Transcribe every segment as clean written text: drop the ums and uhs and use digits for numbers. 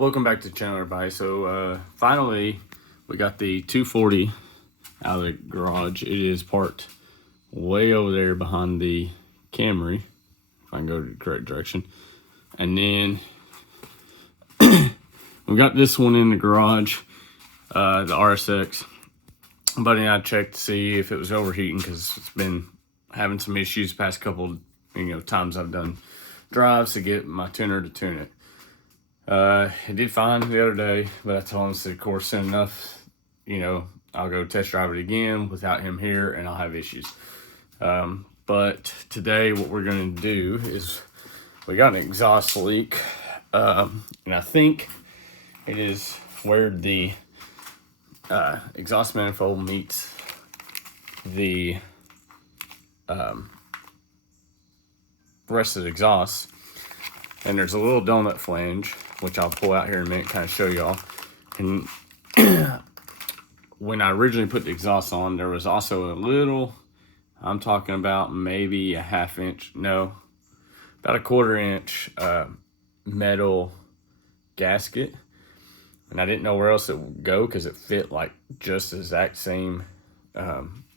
Welcome back to the channel, everybody. So finally we got the 240 out of the garage. It is parked way over there behind the Camry, if I can go to the correct direction. And then we got this one in the garage, the RSX. Buddy and I checked to see if it was overheating because it's been having some issues the past couple times I've done drives to get my tuner to tune it. It did fine the other day, but I told him, so of course, soon enough, I'll go test drive it again without him here and I'll have issues. But today what we're going to do is we got an exhaust leak, and I think it is where the exhaust manifold meets the rest of the exhaust. And there's a little donut flange, which I'll pull out here in a minute, kind of show y'all. And when I originally put the exhaust on, there was also a little, I'm talking about maybe a half inch, no, about a quarter inch metal gasket. And I didn't know where else it would go because it fit like just the exact same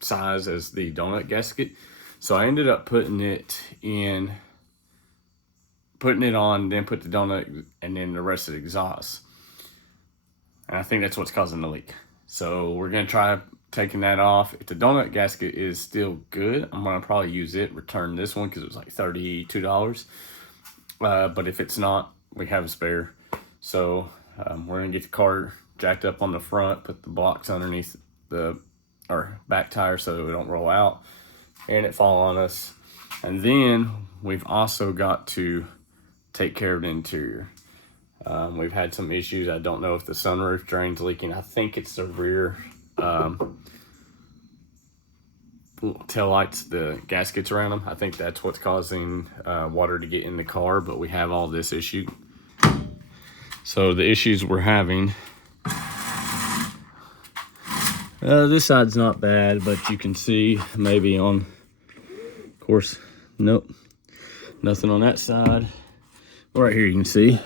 size as the donut gasket. So I ended up putting it on, then put the donut, and then the rest of the exhaust. And I think that's what's causing the leak. So we're gonna try taking that off. If the donut gasket is still good, I'm gonna probably use it, return this one because it was like $32. But if it's not, we have a spare. So we're gonna get the car jacked up on the front, put the blocks underneath our back tire so it don't roll out and it fall on us. And then we've also got to take care of the interior. We've had some issues. I don't know if the sunroof drain's leaking. I think it's the rear tail lights, the gaskets around them. I think that's what's causing water to get in the car, but we have all this issue. So the issues we're having, this side's not bad, but you can see maybe on, of course, nope, nothing on that side. Right here you can see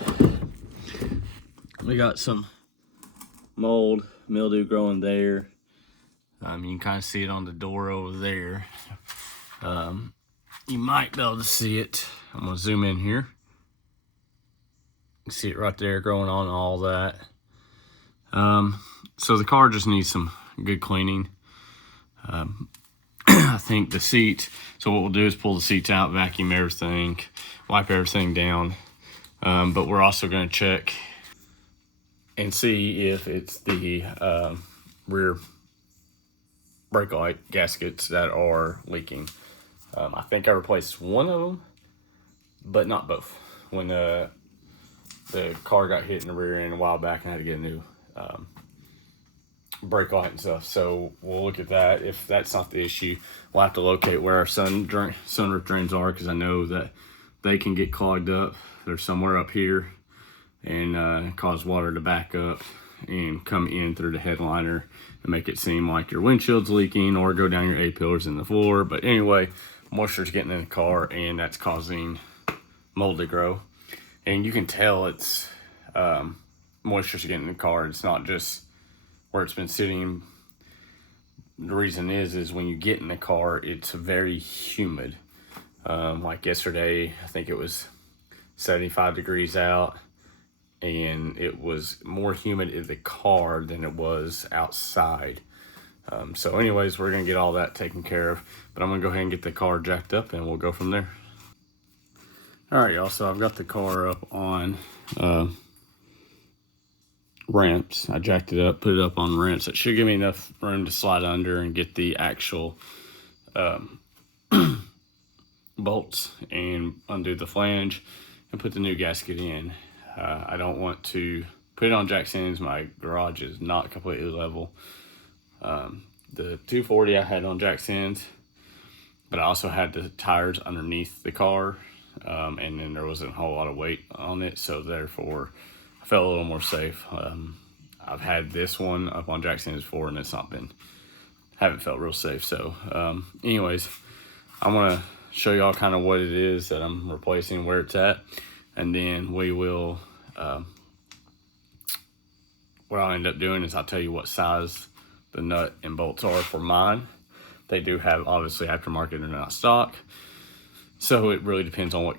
we got some mold, mildew growing there. You can kind of see it on the door over there. You might be able to see it. I'm gonna zoom in here. You can see it right there growing on all that. So the car just needs some good cleaning. I think the seat, so what we'll do is pull the seats out, vacuum everything, wipe everything down. But we're also going to check and see if it's the rear brake light gaskets that are leaking. I think I replaced one of them, but not both. When the car got hit in the rear end a while back, and I had to get a new brake light and stuff. So we'll look at that. If that's not the issue, we'll have to locate where our sunroof drains are, because I know that they can get clogged up. They're somewhere up here and cause water to back up and come in through the headliner and make it seem like your windshield's leaking or go down your A-pillars in the floor. But anyway, moisture's getting in the car and that's causing mold to grow. And you can tell it's moisture's getting in the car. It's not just where it's been sitting. The reason is when you get in the car, it's very humid. Like yesterday, I think it was 75 degrees out, and it was more humid in the car than it was outside. So anyways, we're gonna get all that taken care of, but I'm gonna go ahead and get the car jacked up and we'll go from there. All right, y'all, so I've got the car up on ramps. I jacked it up, put it up on ramps. It should give me enough room to slide under and get the actual bolts and undo the flange and put the new gasket in. I don't want to put it on jack stands. My garage is not completely level. The 240 I had on jack stands, but I also had the tires underneath the car, and then there wasn't a whole lot of weight on it, so therefore I felt a little more safe. I've had this one up on jack stands before and haven't felt real safe. So anyways, I'm gonna show y'all kind of what it is that I'm replacing, where it's at, and then we will what I'll end up doing is I'll tell you what size the nut and bolts are for mine. They do have obviously aftermarket, they're not stock. So it really depends on what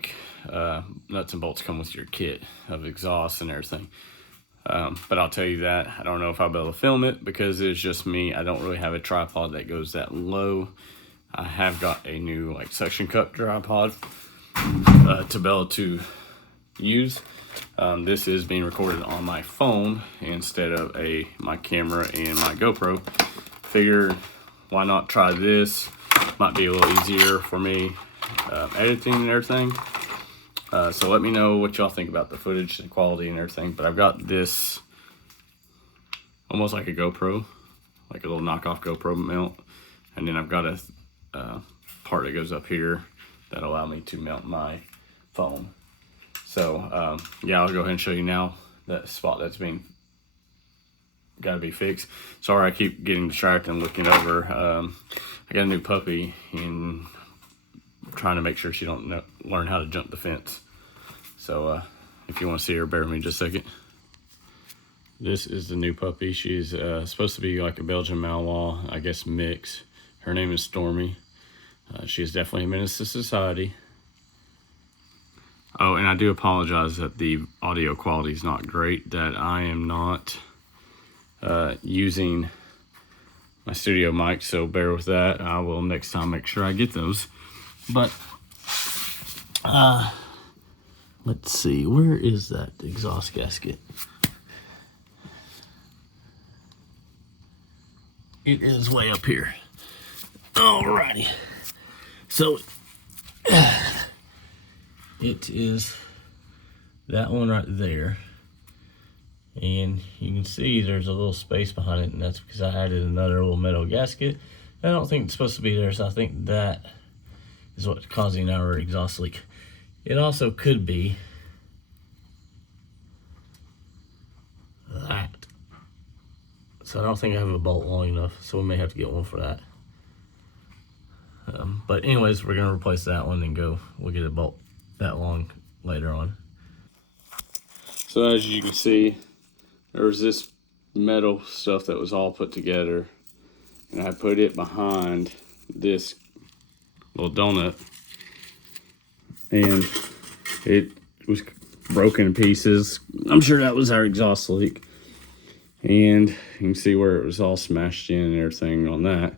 nuts and bolts come with your kit of exhaust and everything. But I'll tell you that I don't know if I'll be able to film it because it's just me. I don't really have a tripod that goes that low. I have got a new like suction cup tripod to be able to use. This is being recorded on my phone instead of my camera and my GoPro. Figured why not try this? Might be a little easier for me editing and everything. So let me know what y'all think about the footage, the quality and everything. But I've got this almost like a GoPro, like a little knockoff GoPro mount. And then I've got a part that goes up here that allow me to mount my phone. So yeah, I'll go ahead and show you now that spot that's got to be fixed. Sorry, I keep getting distracted and looking over. I got a new puppy and trying to make sure she don't learn how to jump the fence. So if you want to see her, bear with me just a second. This is the new puppy. She's supposed to be like a Belgian Malinois, I guess mix. Her name is Stormy. She is definitely a menace to society. Oh, and I do apologize that the audio quality is not great, that I am not using my studio mic, so bear with that. I will next time make sure I get those. But let's see, where is that exhaust gasket? It is way up here. Alrighty. So it is that one right there. And you can see there's a little space behind it, and that's because I added another little metal gasket. I don't think it's supposed to be there, so I think that is what's causing our exhaust leak. It also could be that. So I don't think I have a bolt long enough, so we may have to get one for that. But anyways, we're gonna replace that one and we'll get a bolt that long later on. So as you can see, there was this metal stuff that was all put together, and I put it behind this little donut, and it was broken in pieces. I'm sure that was our exhaust leak, and you can see where it was all smashed in and everything on that.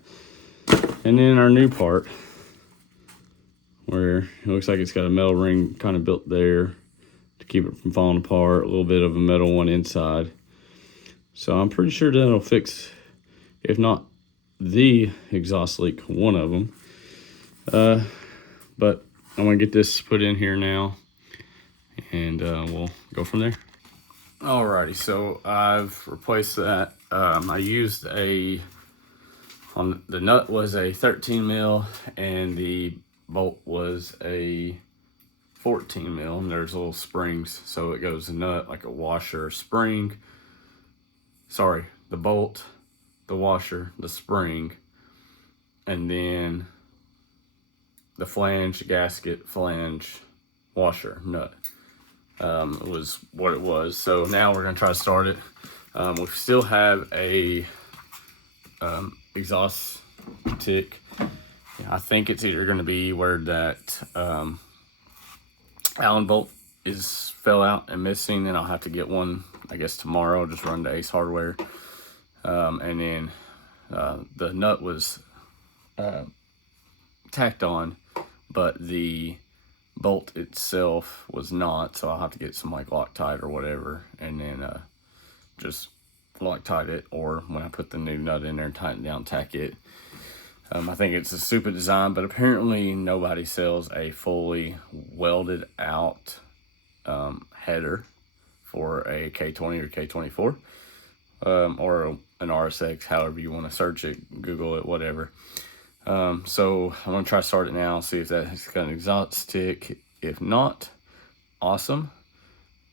And then our new part, where it looks like it's got a metal ring kind of built there to keep it from falling apart, a little bit of a metal one inside. So I'm pretty sure that'll fix, if not the exhaust leak, one of them. But I'm gonna get this put in here now, and we'll go from there. Alrighty, so I've replaced that. I used the nut was a 13 mil and the bolt was a 14 mil, and there's little springs, so it goes a nut like a washer, spring. Sorry, the bolt, the washer, the spring, and then the flange, gasket, flange, washer, nut. It was what it was. So now we're gonna try to start it. We still have a exhaust tick. I think it's either gonna be where that Allen bolt fell out and missing, and I'll have to get one, I guess tomorrow. Just run to Ace Hardware. And then the nut was tacked on, but the bolt itself was not, so I'll have to get some like Loctite or whatever, and then just Loctite it, or when I put the new nut in there and tighten it down, tack it. I think it's a stupid design, but apparently nobody sells a fully welded out header for a K20 or K24, or an RSX, however you want to search it, Google it, whatever. So I'm gonna try to start it now, see if that's got an exhaust tick. If not, awesome.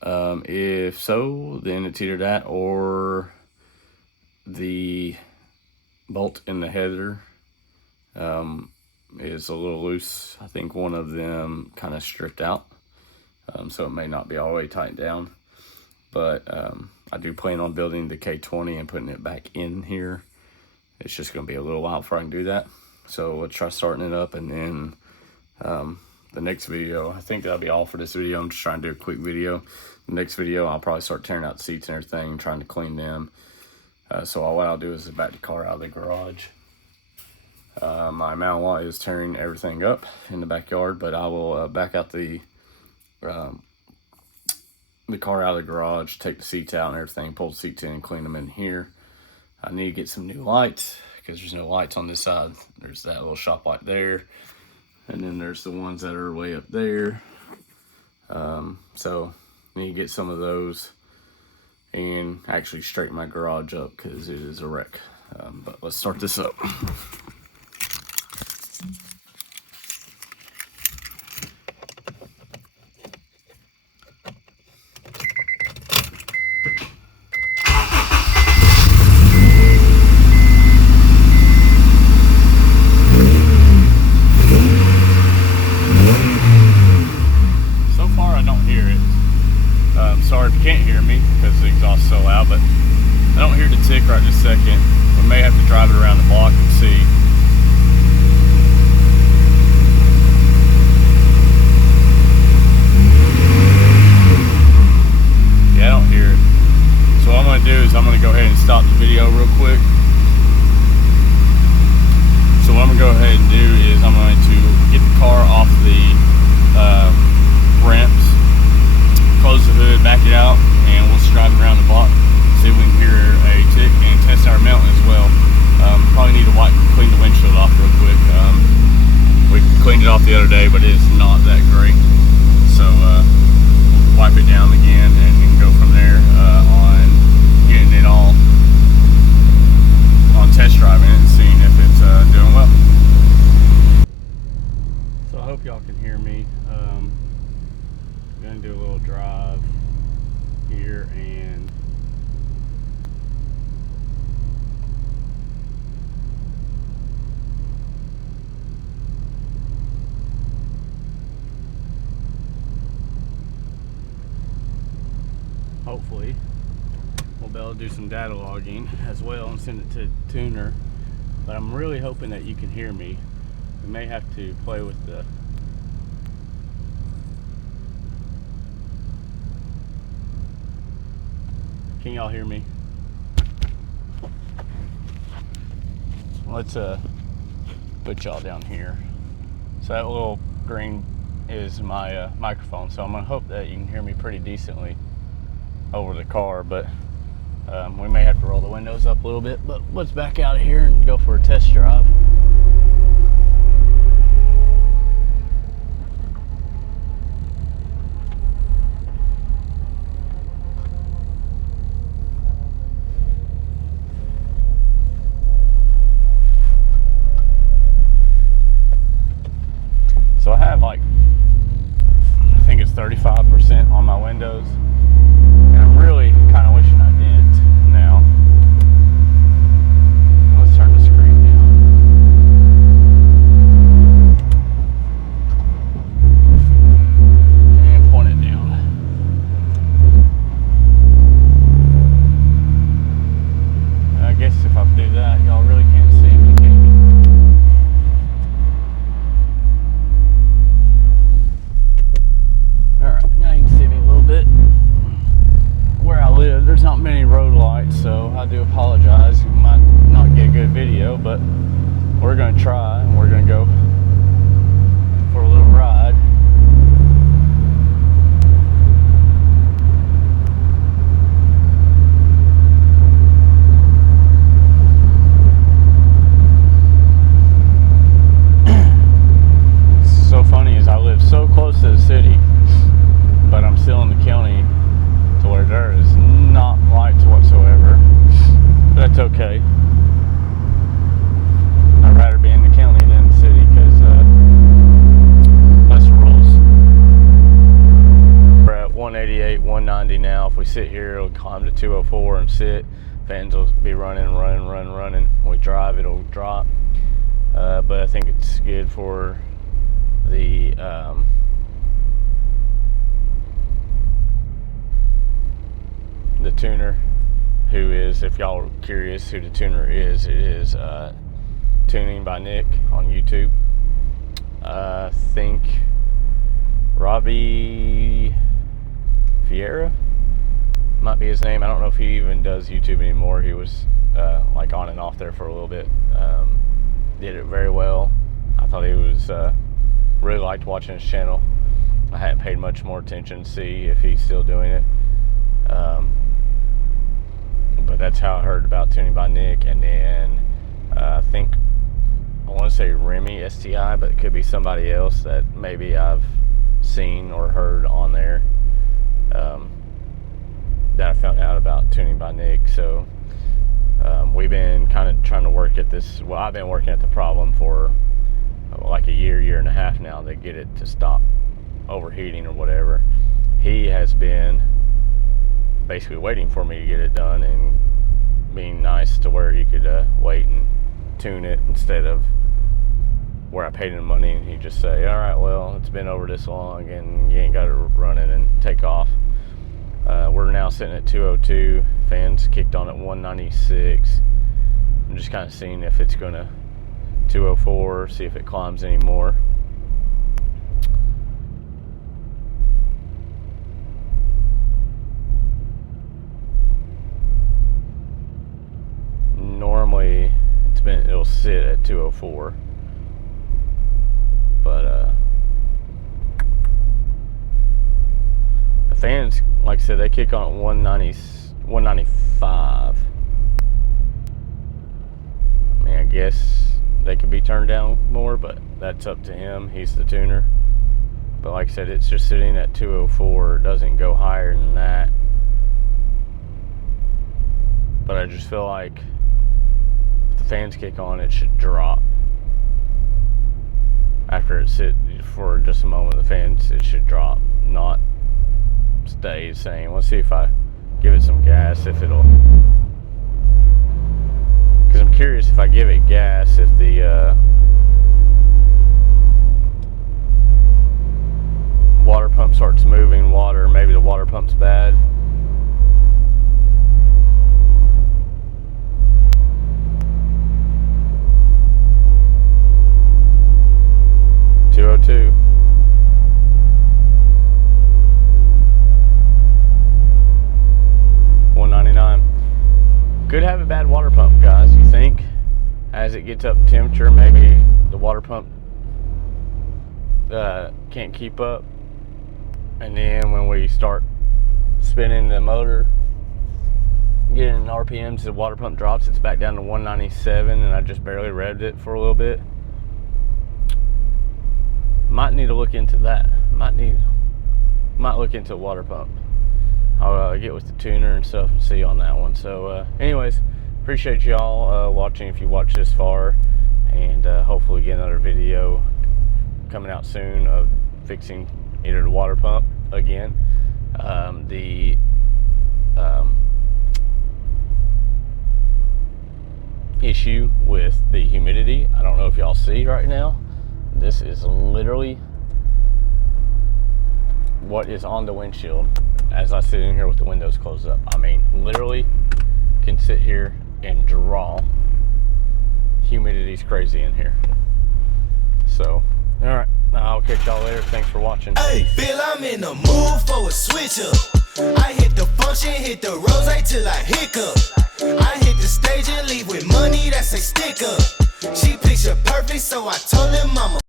If so, then it's either that or the bolt in the header is a little loose. I think one of them kind of stripped out, so it may not be all the way tightened down. but I do plan on building the K20 and putting it back in here. It's just going to be a little while before I can do that. So let's try starting it up, and then the next video, I think that'll be all for this video. I'm just trying to do a quick video. The next video, I'll probably start tearing out the seats and everything, trying to clean them. So what I'll do is back the car out of the garage. My mount is tearing everything up in the backyard, but I will back out the car out of the garage, take the seats out and everything, pull the seats in and clean them in here. I need to get some new lights because there's no lights on this side. There's that little shop light there, and then there's the ones that are way up there. So I need to get some of those and actually straighten my garage up because it is a wreck. But let's start this up. Sorry if you can't hear me because the exhaust is so loud, but I don't hear the tick right this second. We may have to drive it around the block and see. Yeah, I don't hear it. So what I'm going to do is I'm going to go ahead and stop the video real quick. So what I'm going to go ahead and do is I'm going to get the car off the ramps, close the hood, back it out, and we'll just drive around the block, see if we can hear a tick, and test our mountain as well. Probably need to clean the windshield off real quick. We cleaned it off the other day, but it is not that great. So wipe it down again and then go from there on getting it all on test driving it and seeing if it's doing well. So I hope y'all can hear me. Gonna do a little drive here and hopefully we'll be able to do some data logging as well and send it to the tuner. But I'm really hoping that you can hear me. We may have to play with the Can y'all hear me? Let's put y'all down here. So that little green is my microphone, so I'm gonna hope that you can hear me pretty decently over the car, but we may have to roll the windows up a little bit. But let's back out of here and go for a test drive. So I have I think it's 35% on my windows, and I'm really kind of wishing I didn't now. Let's turn the screen down. And point it down. I guess if I do that, y'all really can't see me, can you? There's not many road lights, so I do apologize. You might not get a good video, but we're going to try, and we're going to go for a little ride. What's so funny is I live so close to the city, but I'm still in the county to where there is not lights whatsoever. But that's okay. I'd rather be in the county than the city because less rules. We're at 188, 190 now. If we sit here, it'll climb to 204 and sit. Fans will be running. When we drive, it'll drop. But I think it's good for the tuner, who is, if y'all are curious who the tuner is, it is Tuning by Nick on YouTube. I think Robbie Fiera might be his name. I don't know if he even does YouTube anymore. He was like on and off there for a little bit. Did it very well. I thought he was really liked watching his channel. I hadn't paid much more attention to see if he's still doing it. But that's how I heard about Tuning by Nick. And then I think, I want to say Remy STI, but it could be somebody else that maybe I've seen or heard on there, that I found out about Tuning by Nick. So we've been kind of trying to work at this. Well, I've been working at the problem for like a year and a half now to get it to stop overheating or whatever. He has been basically waiting for me to get it done and being nice to where he could wait and tune it instead of where I paid him money and he just say, all right, well, it's been over this long and you ain't got it running and take off. We're now sitting at 202. Fans kicked on at 196. I'm just kind of seeing if it's gonna 204, see if it climbs anymore. Normally it'll sit at 204, but the fans, like I said, they kick on at 195. I mean, I guess they could be turned down more, but that's up to him. He's the tuner. But like I said, it's just sitting at 204. It doesn't go higher than that. But I just feel like if the fans kick on, it should drop. After it sits for just a moment, the fans, it should drop, not stay the same. Let's see if I give it some gas, if it'll, because I'm curious if I give it gas, if the water pump starts moving water, maybe the water pump's bad. $202. $199. Could have a bad water pump, guys. You think as it gets up in temperature, maybe the water pump can't keep up, and then when we start spinning the motor, getting RPMs, the water pump drops. It's back down to 197, and I just barely revved it for a little bit. Might need to look into that. Might look into a water pump. I'll get with the tuner and stuff and see on that one. So anyways, appreciate y'all watching if you watched this far, and hopefully get another video coming out soon of fixing either the water pump again, the issue with the humidity. I don't know if y'all see right now, this is literally what is on the windshield as I sit in here with the windows closed up. I mean, literally can sit here and draw. Humidity's crazy in here. So, all right, I'll catch y'all later. Thanks for watching. Hey, Bill, I'm in the mood for a switch up. I hit the function, hit the rose till I hiccup. I hit the stage and leave with money that's a stick up. She picture perfect, so I told him I'm a